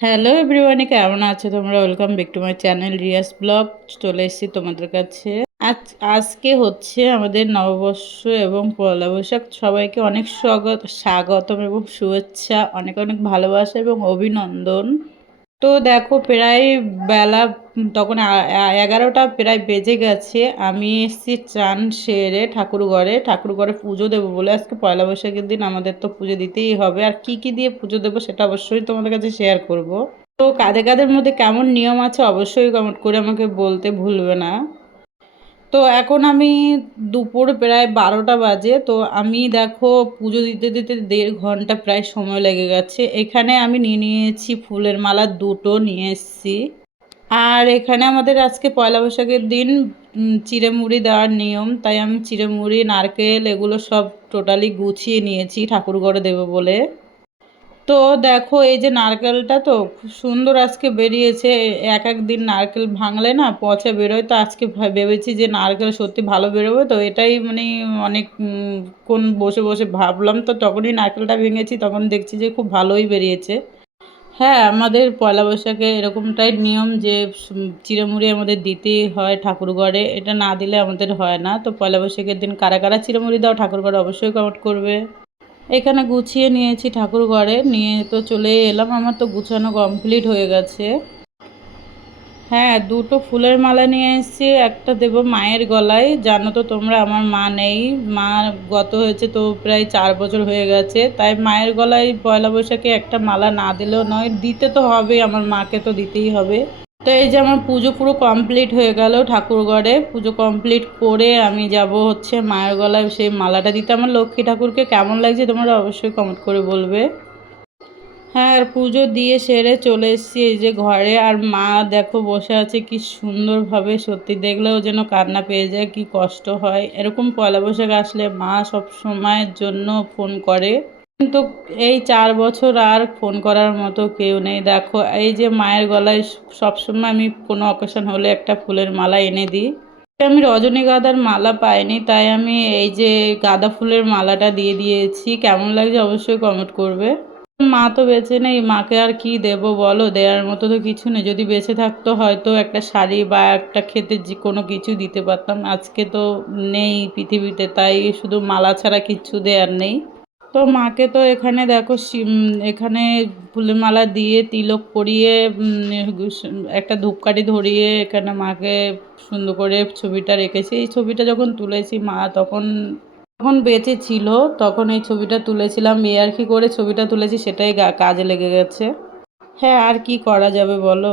Hello এভরিওয়ানে, কেমন আছো তোমরা? Welcome back to my channel Riya's blog. চলে এসেছি তোমাদের কাছে। আজ, আজকে হচ্ছে আমাদের নববর্ষ এবং পয়লা বৈশাখ। সবাইকে অনেক স্বাগত, স্বাগতম এবং শুভেচ্ছা, অনেক অনেক ভালোবাসা এবং অভিনন্দন। তো দেখো প্রায় বেলা তখন এগারোটা প্রায় বেজে গেছে। আমি এসেছি চান সেরে ঠাকুরঘরে। ঠাকুরঘরে পুজো দেবো বলে আজকে পয়লা বৈশাখের দিন আমাদের তো পুজো দিতেই হবে। আর কি কি দিয়ে পুজো দেবো সেটা অবশ্যই তোমাদের কাছে শেয়ার করব। তো কাদের কাদের মধ্যে কেমন নিয়ম আছে অবশ্যই কমেন্ট করে আমাকে বলতে ভুলবে না। তো এখন আমি দুপুর প্রায় বারোটা বাজে তো আমি দেখো পুজো দিতে দিতে দেড় ঘণ্টা প্রায় সময় লেগে গেছে। এখানে আমি নিয়ে নিয়েছি ফুলের মালা দুটো নিয়ে এসেছি। আর এখানে আমাদের আজকে পয়লা বৈশাখের দিন উম, চিড়ে মুড়ি দেওয়ার নিয়ম। তাই আমি চিড়ে মুড়ি নারকেল এগুলো সব টোটালি গুছিয়ে নিয়েছি ঠাকুর ঘরে দেবো বলে। তো দেখো এই যে নারকেলটা তো খুব সুন্দর আজকে বেরিয়েছে। এক এক দিন নারকেল ভাঙলে না পচে বেরোয়। তো আজকে ভেবেছি যে নারকেল সত্যি ভালো বেরোবে। তো এটাই মানে অনেক কোন বসে বসে ভাবলাম। তো তখনই নারকেলটা ভেঙেছি তখন দেখছি যে খুব ভালোই বেরিয়েছে। হ্যাঁ আমাদের পয়লা বৈশাখে এরকমটাই নিয়ম যে উম, আমাদের দিতেই হয় ঠাকুরঘরে। এটা না দিলে আমাদের হয় না। তো পয়লা বৈশাখের দিন কারা কারা চিঁড়েমুড়ি দাও ঠাকুরঘরে অবশ্যই কমেন্ট করবে। এখানে গুছিয়ে নিয়েছি ঠাকুর ঘরে। নিয়ে তো চলে এলাম। আমার তো গুছানো কমপ্লিট হয়ে গেছে। হ্যাঁ দুটো ফুলের মালা নিয়ে এসেছি। একটা দেবো মায়ের গলায়। জানো তো তোমরা, আমার মা নেই। মা গত হয়েছে তো প্রায় চার বছর হয়ে গেছে। তাই মায়ের গলায় পয়লা বৈশাখে একটা মালা না দিলেও নয়, দিতে তো হবে আমার মাকে তো দিতেই হবে। তো এই যে আমার পুজো পুরো কমপ্লিট হয়ে গেল ঠাকুর ঘরে। পুজো কমপ্লিট করে আমি যাব হচ্ছে মায়ের গলায় সেই মালাটা দিতে। আমার লক্ষ্মী ঠাকুরকে কেমন লাগছে তোমরা অবশ্যই কমেন্ট করে বলবে। হ্যাঁ আর পুজো দিয়ে সেরে চলে এসেছি এই যে ঘরে। আর মা দেখো বসে আছে কি সুন্দরভাবে, সত্যি দেখলেও যেন কান্না পেয়ে যায়, কি কষ্ট হয়। এরকম পয়লা বৈশাখ আসলে মা সব সময়ের জন্য ফোন করে। কিন্তু এই চার বছর আর ফোন করার মতো কেউ নেই। দেখো, এই যে মায়ের গলায় সবসময় আমি কোনো অকেশন হলে একটা ফুলের মালা এনে দিই। আমি রজনীগন্ধার মালা পাইনি, তাই আমি এই যে গাঁদা ফুলের মালাটা দিয়ে দিয়েছি। কেমন লাগছে অবশ্যই কমেন্ট করবে। মা তো বেঁচে নেই, মাকে আর কি দেব বলো? দেওয়ার মতো তো কিছু নেই। যদি বেঁচে থাকতো হয়তো একটা শাড়ি বা একটা খেতে যে কোনো কিছু দিতে পারতাম। আজকে তো নেই পৃথিবীতে, তাই শুধু মালা ছাড়া কিচ্ছু দেওয়ার নেই। তো মাকে তো এখানে দেখো এখানে ফুলের মালা দিয়ে তিলক পরিয়ে একটা ধূপকাঠি ধরিয়ে এখানে মাকে সুন্দর করে ছবিটা রেখেছি। এই ছবিটা যখন তুলেছি মা তখন তখন বেঁচে ছিল তখন এই ছবিটা তুলেছিলাম। এ আর কি করে ছবিটা তুলেছি সেটাই কাজে লেগে গেছে। হ্যাঁ আর কি করা যাবে বলো?